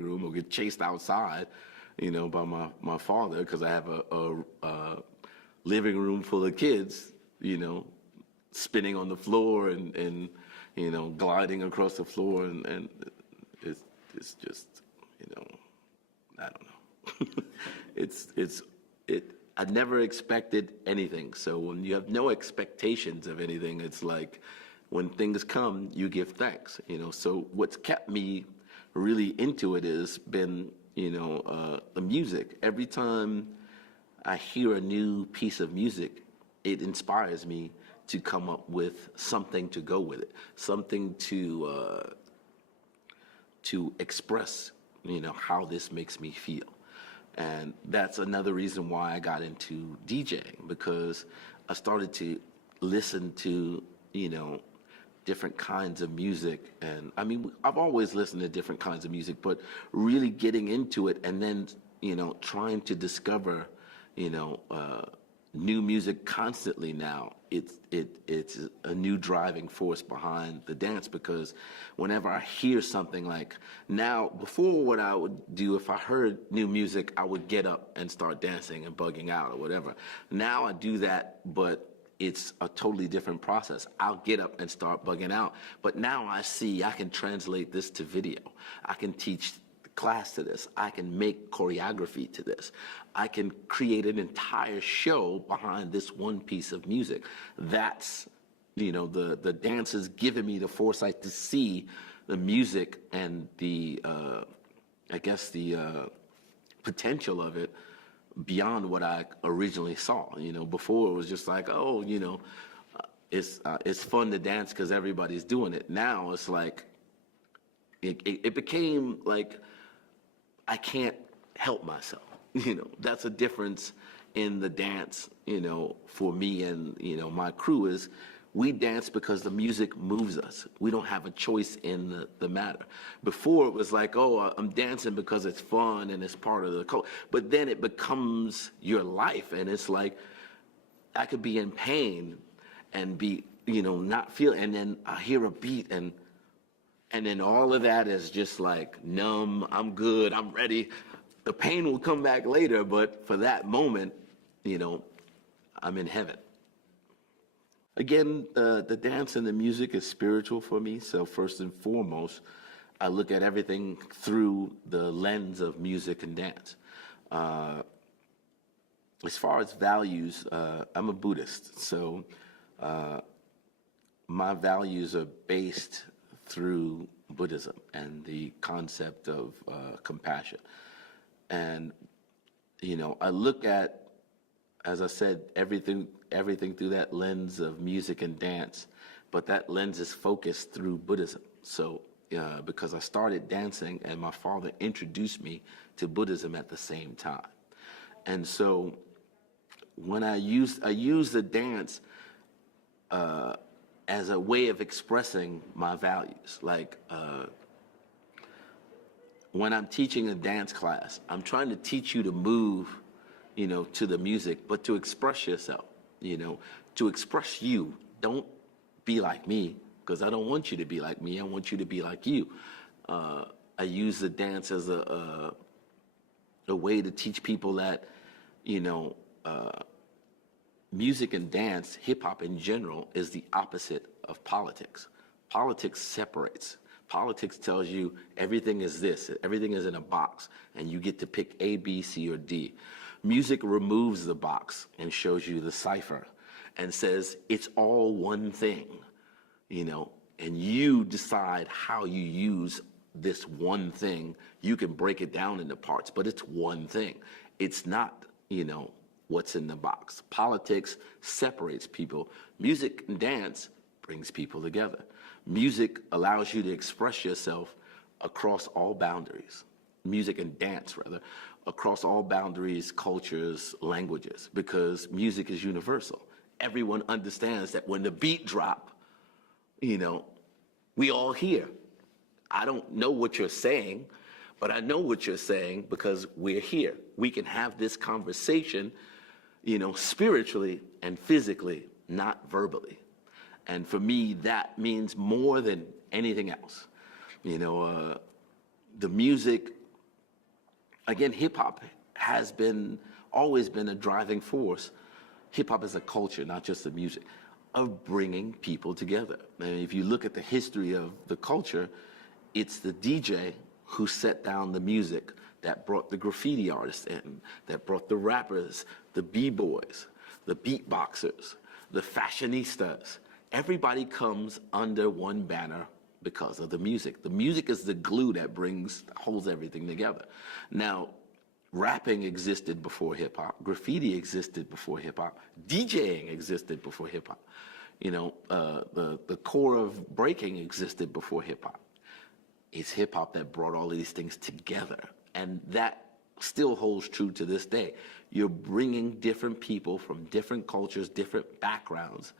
room or get chased outside, by my father because I have a living room full of kids, spinning on the floor and gliding across the floor and it's just, I don't know. I never expected anything. So when you have no expectations of anything, it's like when things come, you give thanks, So what's kept me really into it has been, the music. Every time I hear a new piece of music, it inspires me to come up with something to go with it, something to express, how this makes me feel. And that's another reason why I got into DJing, because I started to listen to, different kinds of music. And I mean, I've always listened to different kinds of music, but really getting into it and then, trying to discover, new music constantly now. It's a new driving force behind the dance, because whenever I hear something like now, before what I would do if I heard new music, I would get up and start dancing and bugging out or whatever. Now I do that, but it's a totally different process. I'll get up and start bugging out. But now I can translate this to video. I can teach class to this. I can make choreography to this. I can create an entire show behind this one piece of music. That's, the dance has given me the foresight to see the music and the potential of it beyond what I originally saw. Before it was just like, it's fun to dance because everybody's doing it. Now it's like, it became like, I can't help myself. That's a difference in the dance, for me and, my crew is we dance because the music moves us. We don't have a choice in the matter. Before it was like, I'm dancing because it's fun and it's part of the culture. But then it becomes your life, and it's like, I could be in pain and be, not feeling, and then I hear a beat and then all of that is just like numb. I'm good. I'm ready. The pain will come back later, but for that moment, I'm in heaven. Again, the dance and the music is spiritual for me. So first and foremost, I look at everything through the lens of music and dance. As far as values, I'm a Buddhist. So my values are based through Buddhism and the concept of compassion. And, I look at, as I said, everything through that lens of music and dance, but that lens is focused through Buddhism. So, because I started dancing and my father introduced me to Buddhism at the same time. And so when I use the dance as a way of expressing my values. Like when I'm teaching a dance class, I'm trying to teach you to move, to the music, but to express yourself, to express you. Don't be like me, because I don't want you to be like me. I want you to be like you. I use the dance as a way to teach people that, music and dance, hip hop in general, is the opposite of politics. Politics separates. Politics tells you everything is this, everything is in a box, and you get to pick A, B, C, or D. Music removes the box and shows you the cipher and says it's all one thing, and you decide how you use this one thing. You can break it down into parts, but it's one thing. It's not, what's in the box. Politics separates people. Music and dance brings people together. Music allows you to express yourself across all boundaries. Music and dance, rather, across all boundaries, cultures, languages, because music is universal. Everyone understands that when the beat drop, we all hear. I don't know what you're saying, but I know what you're saying because we're here. We can have this conversation, spiritually and physically, not verbally. And for me, that means more than anything else. The music Again, hip hop has always been a driving force. Hip hop is a culture, not just the music, of bringing people together. And if you look at the history of the culture, it's the DJ who set down the music that brought the graffiti artists in, that brought the rappers, the b-boys, the beatboxers, the fashionistas. Everybody comes under one banner because of the music. The music is the glue that holds everything together. Now, rapping existed before hip hop, graffiti existed before hip hop, DJing existed before hip hop. You know, the core of breaking existed before hip hop. It's hip hop that brought all of these things together. And that still holds true to this day. You're bringing different people from different cultures, different backgrounds,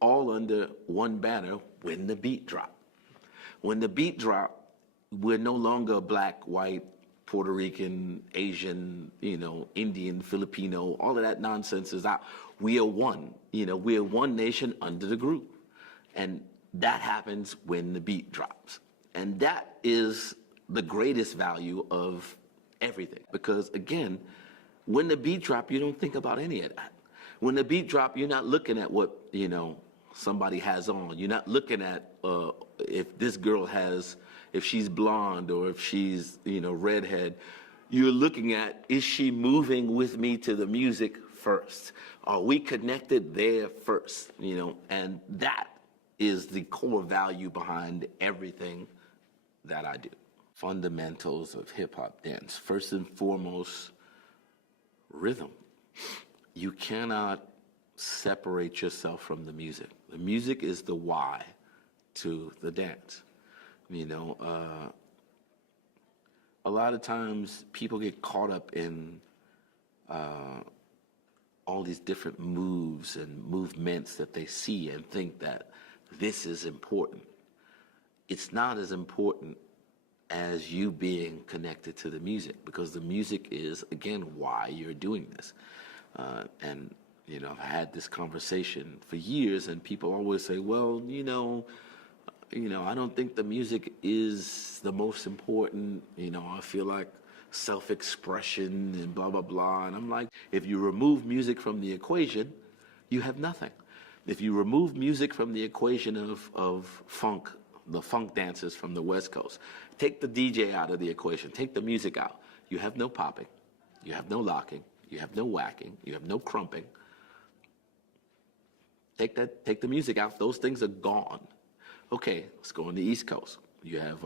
all under one banner when the beat drop. When the beat drop, we're no longer black, white, Puerto Rican, Asian, Indian, Filipino, all of that nonsense is out. We are one, we are one nation under the group. And that happens when the beat drops. And that is the greatest value of everything. Because again, when the beat drop, you don't think about any of that. When the beat drop, you're not looking at what, somebody has on. You're not looking at if this girl if she's blonde or if she's, redhead. You're looking at, is she moving with me to the music first? Are we connected there first? And that is the core value behind everything that I do. Fundamentals of hip hop dance. First and foremost, rhythm. You cannot separate yourself from the music. The music is the why to the dance. A lot of times people get caught up in all these different moves and movements that they see and think that this is important. It's not as important as you being connected to the music, because the music is, again, why you're doing this. And I've had this conversation for years, and people always say, well, I don't think the music is the most important. I feel like self-expression and blah, blah, blah. And I'm like, if you remove music from the equation, you have nothing. If you remove music from the equation of funk, the funk dancers from the West Coast, take the DJ out of the equation, take the music out, you have no popping, you have no locking, you have no whacking, you have no crumping. Take the music out, those things are gone. Okay, let's go on the East Coast. You have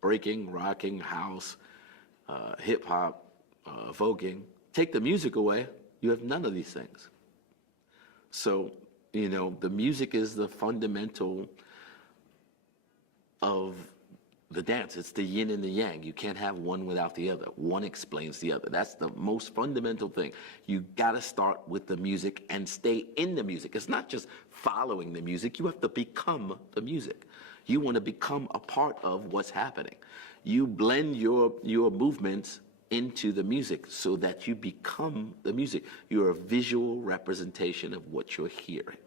breaking, rocking, house, hip hop, voguing. Take the music away, you have none of these things. So, the music is the fundamental of the dance. It's the yin and the yang. You can't have one without the other. One explains the other. That's the most fundamental thing. You gotta start with the music and stay in the music. It's not just following the music. You have to become the music. You want to become a part of what's happening. You blend your movements into the music so that you become the music. You're a visual representation of what you're hearing.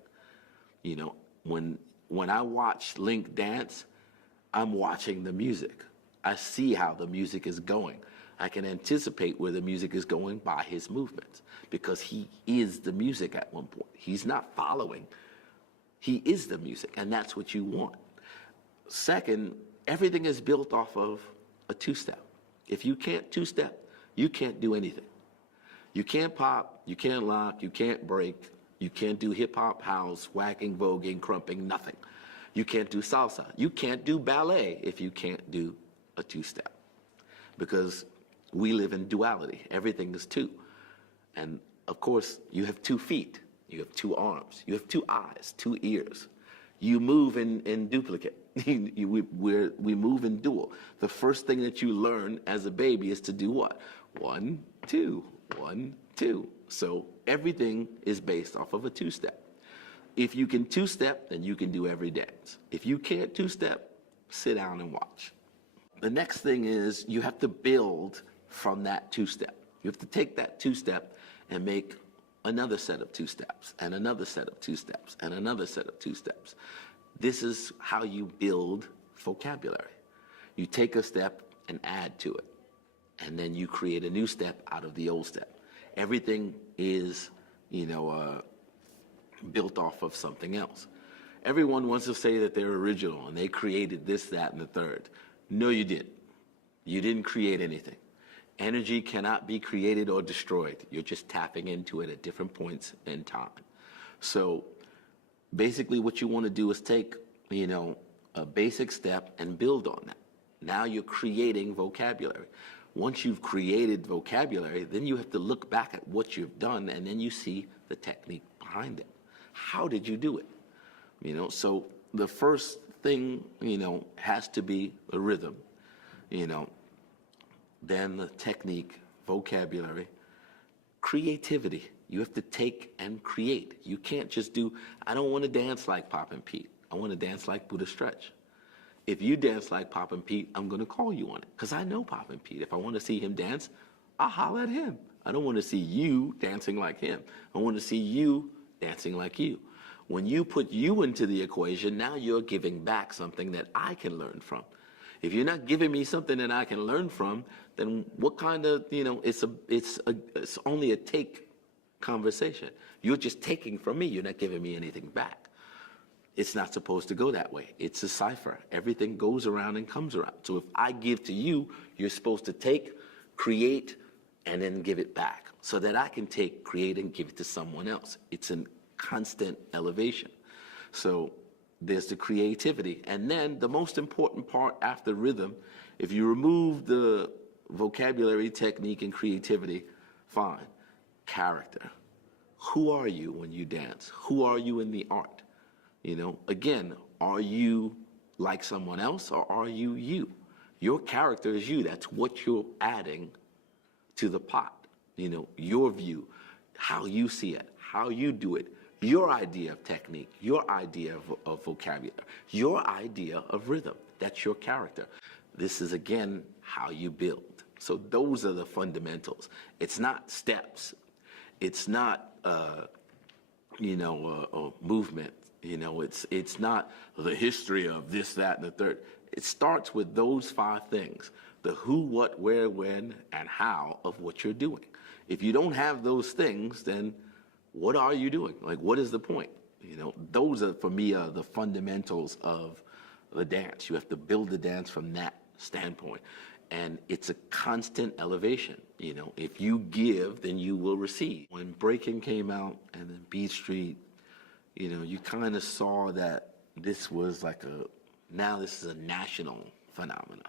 When I watch Link dance, I'm watching the music. I see how the music is going. I can anticipate where the music is going by his movements, because he is the music at one point. He's not following. He is the music, and that's what you want. Second, everything is built off of a two-step. If you can't two-step, you can't do anything. You can't pop, you can't lock, you can't break, you can't do hip-hop, house, whacking, voguing, crumping, nothing. You can't do salsa. You can't do ballet if you can't do a two-step. Because we live in duality. Everything is two. And of course, you have 2 feet. You have 2 arms. You have 2 eyes, 2 ears. You move in duplicate. We move in dual. The first thing that you learn as a baby is to do what? 1, 2, 1, 2. So everything is based off of a two-step. If you can two-step, then you can do every dance. If you can't two-step, sit down and watch. The next thing is you have to build from that two-step. You have to take that two-step and make another set of two-steps, and another set of two-steps, and another set of two-steps. This is how you build vocabulary. You take a step and add to it. and then you create a new step out of the old step. Everything is, built off of something else. Everyone wants to say that they're original and they created this, that, and the third. No, you didn't. You didn't create anything. Energy cannot be created or destroyed. You're just tapping into it at different points in time. So basically what you want to do is take, a basic step and build on that. Now you're creating vocabulary. Once you've created vocabulary, then you have to look back at what you've done, and then you see the technique behind it. How did you do it? So the first thing, has to be the rhythm, then the technique, vocabulary, creativity. You have to take and create. You can't just do, I don't want to dance like Poppin' Pete. I want to dance like Buddha Stretch. If you dance like Poppin' Pete, I'm going to call you on it because I know Poppin' Pete. If I want to see him dance, I'll holler at him. I don't want to see you dancing like him. I want to see you dancing like you. When you put you into the equation, now you're giving back something that I can learn from. If you're not giving me something that I can learn from, then what kind of, it's only a take conversation. You're just taking from me. You're not giving me anything back. It's not supposed to go that way. It's a cipher. Everything goes around and comes around. So if I give to you, you're supposed to take, create, and then give it back so that I can take, create, and give it to someone else. It's a constant elevation. So there's the creativity. And then the most important part after rhythm, if you remove the vocabulary, technique, and creativity, fine. Character. Who are you when you dance? Who are you in the art? Again, are you like someone else or are you you? Your character is you. That's what you're adding to the pot. Your view, how you see it, how you do it, your idea of technique, your idea of vocabulary, your idea of rhythm. That's your character. This is, again, how you build. So those are the fundamentals. It's not steps. It's not, movement. It's not the history of this, that, and the third. It starts with those 5 things: the who, what, where, when, and how of what you're doing. If you don't have those things, then what are you doing? Like, what is the point? Those are, for me, the fundamentals of the dance. You have to build the dance from that standpoint. And it's a constant elevation. If you give, then you will receive. When breaking came out and then Beat Street, you kind of saw that this was now this is a national phenomenon.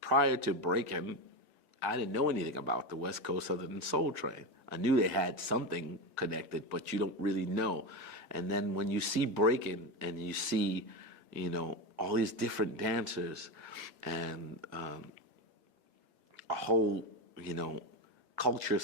Prior to breaking, I didn't know anything about the West Coast other than Soul Train. I knew they had something connected, but you don't really know. And then when you see breaking and you see, all these different dancers and a whole, culture